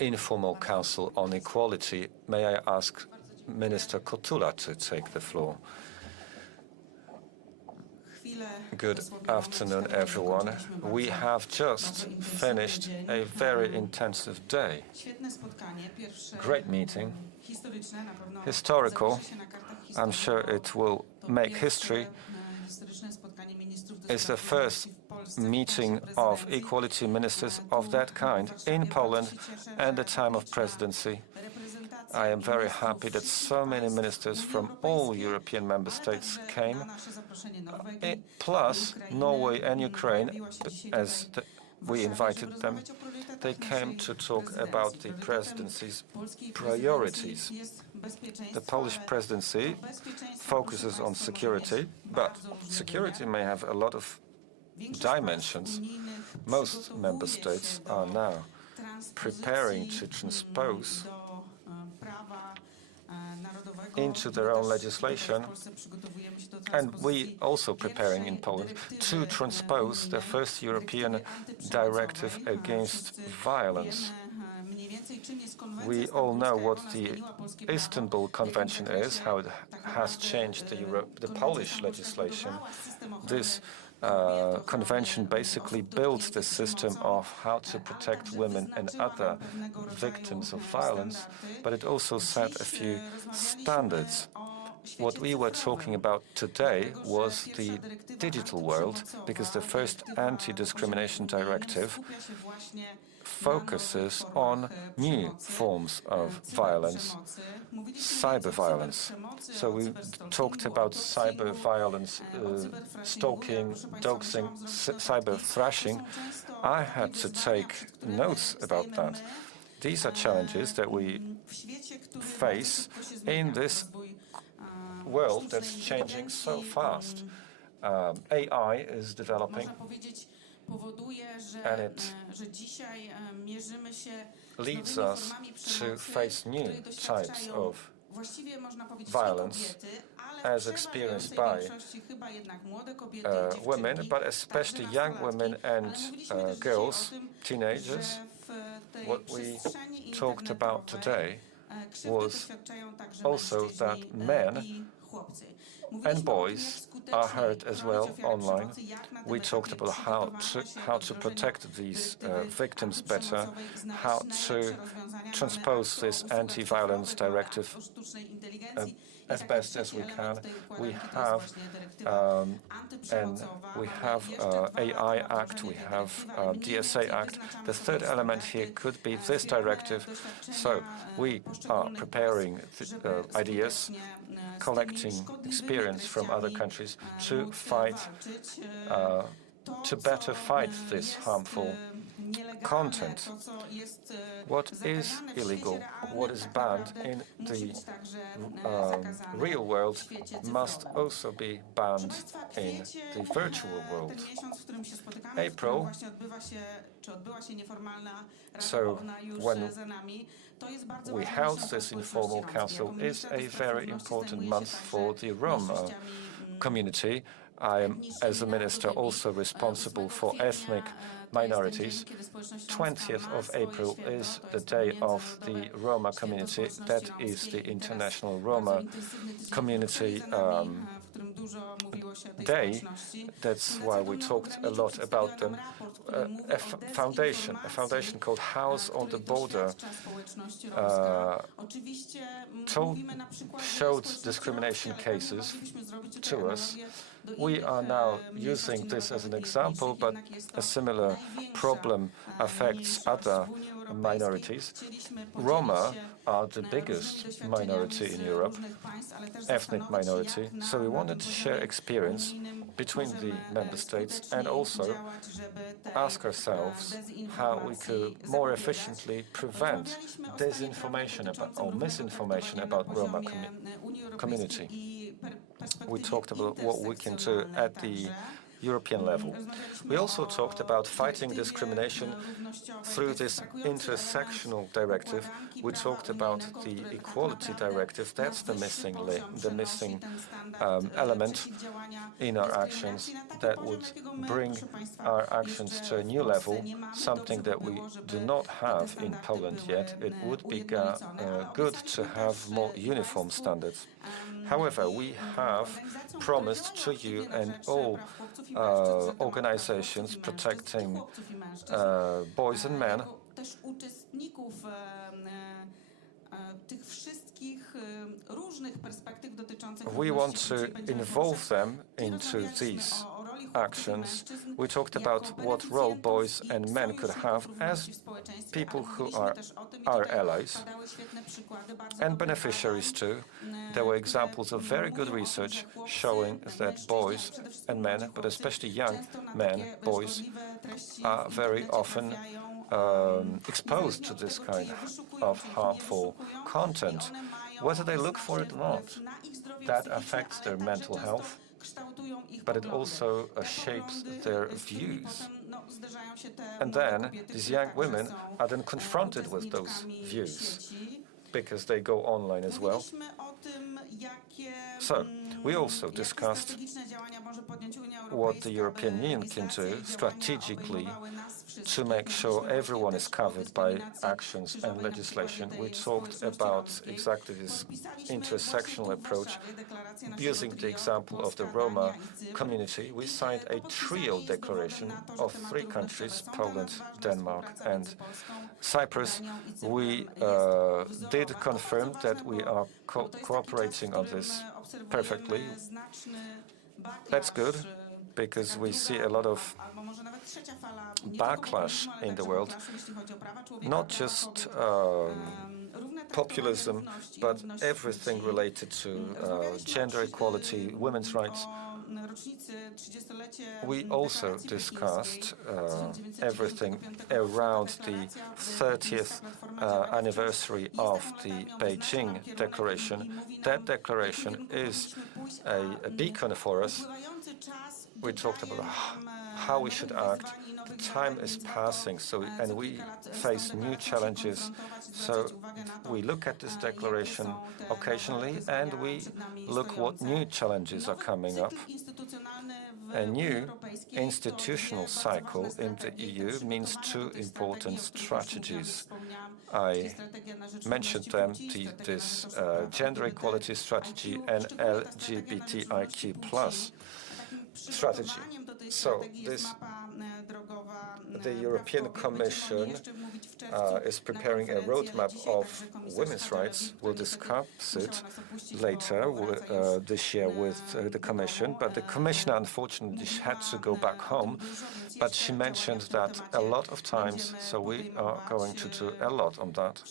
Informal Council on Equality. May I ask Minister Kotula to take the floor? Good afternoon, everyone. We have just finished a very intensive day. Great meeting. Historical. I'm sure it will make history. It's the first meeting of equality ministers of that kind in Poland at the time of presidency. I am very happy that so many ministers from all European member states came, plus Norway and Ukraine, as we invited them. They came to talk about the presidency's priorities. The Polish presidency focuses on security, but security may have a lot of dimensions. Most member states are now preparing to transpose into their own legislation, and we also preparing in Poland to transpose the first European directive against violence. We all know what the Istanbul Convention is, how it has changed the Polish legislation. This convention basically builds the system of how to protect women and other victims of violence, but it also set a few standards. What we were talking about today was the digital world, because the first anti-discrimination directive focuses on new forms of violence, cyber violence. So we talked about cyber violence, stalking, doxing, cyber thrashing. I had to take notes about that. These are challenges that we face in this world that's changing so fast. AI is developing, and it leads us to face new types of violence as experienced by women, but especially young women and girls, teenagers. What we talked about today was also that men and boys are hurt as well online. We talked about how to protect these victims better, how to transpose this anti-violence directive as best as we can. We have AI Act, we have DSA Act. The third element here could be this directive. So we are preparing ideas, collecting experience from other countries to fight, to better fight this harmful content. What is illegal, what is banned in the real world must also be banned in the virtual world. April, so when we held this informal council, is a very important month for the Roma community. I am, as a minister, also responsible for ethnic minorities. 20th of April is the day of the Roma community. That is the International Roma Community Day. That's why we talked a lot about them. A foundation called House on the Border showed discrimination cases to us. We are now using this as an example, but a similar problem affects other minorities. Roma are the biggest minority in Europe, ethnic minority, so we wanted to share experience between the member states and also ask ourselves how we could more efficiently prevent disinformation about, or misinformation about Roma community. We talked about what we can do at the European level. We also talked about fighting discrimination through this intersectional directive. We talked about the Equality Directive. That's the missing element in our actions that would bring our actions to a new level, something that we do not have in Poland yet. It would be good to have more uniform standards. However, we have promised to you and all organizations protecting boys and men we want to involve them into these actions. We talked about what role boys and men could have as people who are our allies and beneficiaries too. There were examples of very good research showing that boys and men, but especially young men, boys, are very often exposed to this kind of harmful content, whether they look for it or not. That affects their mental health, but it also shapes their views. And then these young women are then confronted with those views because they go online as well. So we also discussed what the European Union can do strategically to make sure everyone is covered by actions and legislation. We talked about exactly this intersectional approach. Using the example of the Roma community, we signed a trio declaration of 3 countries, Poland, Denmark, and Cyprus. We did confirm that we are cooperating on this perfectly. That's good, because we see a lot of backlash in the world, not just populism, but everything related to gender equality, women's rights. We also discussed everything around the 30th anniversary of the Beijing Declaration. That declaration is a beacon for us. We talked about how we should act. The time is passing, and we face new challenges. So we look at this declaration occasionally, and we look what new challenges are coming up. A new institutional cycle in the EU means 2 important strategies. I mentioned them, this gender equality strategy and LGBTIQ+ strategy. So the European Commission is preparing a roadmap of women's rights. We'll discuss it later this year with the Commission. But the Commissioner, unfortunately, had to go back home. But she mentioned that a lot of times, so we are going to do a lot on that.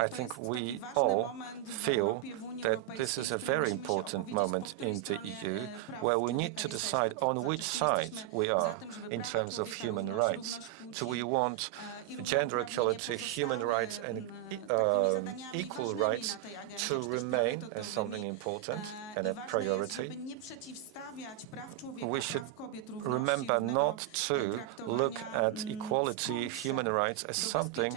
I think we all feel that this is a very important moment in the EU, where we need to decide on which side we are in terms of human rights. Do we want gender equality, human rights, and equal rights to remain as something important and a priority? We should remember not to look at equality, human rights as something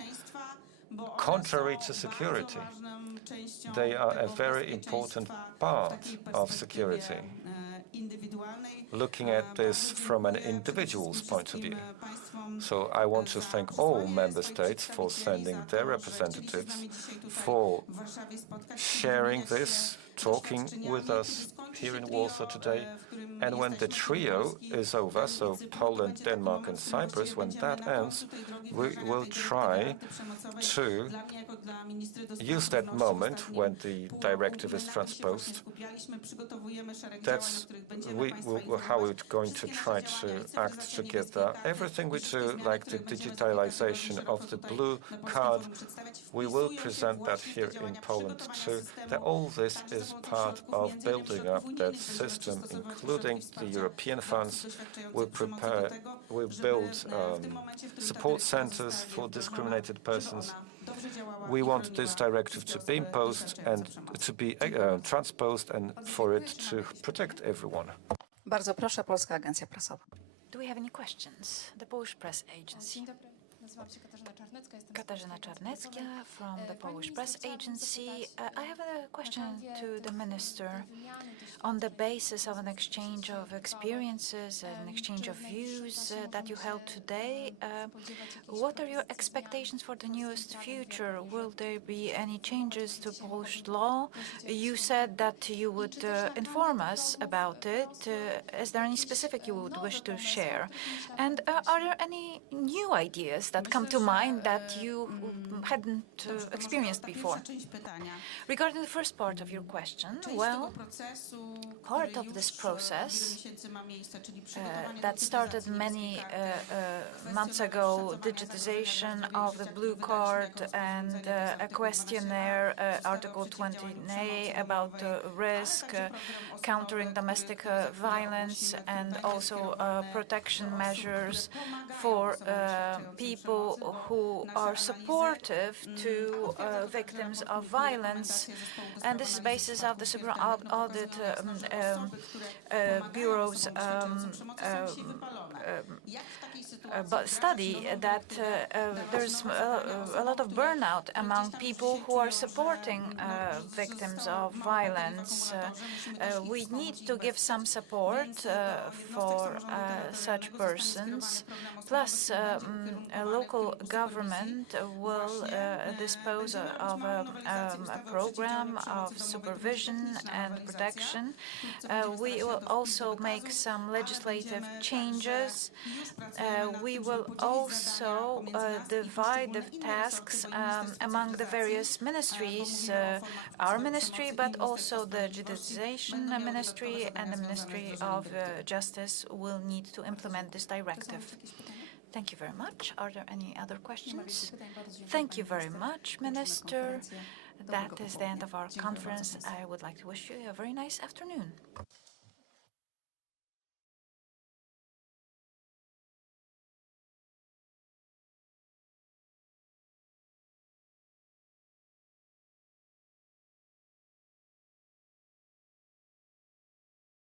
contrary to security. They are a very important part of security. Looking at this from an individual's point of view. So I want to thank all member states for sending their representatives, for sharing this, talking with us here in Warsaw today. And when the trio is over, so Poland, Denmark, and Cyprus, when that ends, we will try to use that moment when the directive is transposed. That's how we're going to try to act together. Everything we do, like the digitalization of the blue card, we will present that here in Poland too. That all this is part of building up that system, including the European funds. We build support centers for discriminated persons. We want this directive to be imposed and to be transposed and for it to protect everyone. Bardzo proszę, Polska Agencja Prasowa. Do we have any questions? The Polish Press Agency. Katarzyna Czarnecka from the Polish Press Agency. I have a question to the Minister. On the basis of an exchange of experiences, an exchange of views that you held today, what are your expectations for the nearest future? Will there be any changes to Polish law? You said that you would inform us about it. Is there any specific you would wish to share? And are there any new ideas that come to mind that you hadn't experienced before? Regarding the first part of your question, well, part of this process that started many months ago, digitization of the blue card and a questionnaire, Article 20A, about risk, countering domestic violence, and also protection measures for people who are supportive to victims of violence. And this is basis of the Super Audit Bureau's study that there's a lot of burnout among people who are supporting victims of violence. We need to give some support for such persons. Plus, a local government will dispose of a program of supervision and protection. We will also make some legislative changes. We will also divide the tasks among the various ministries, our ministry, but also the Judicialization Ministry and the Ministry of Justice will need to implement this directive. Thank you very much. Are there any other questions? Thank you very much, Minister. That is the end of our conference. I would like to wish you a very nice afternoon.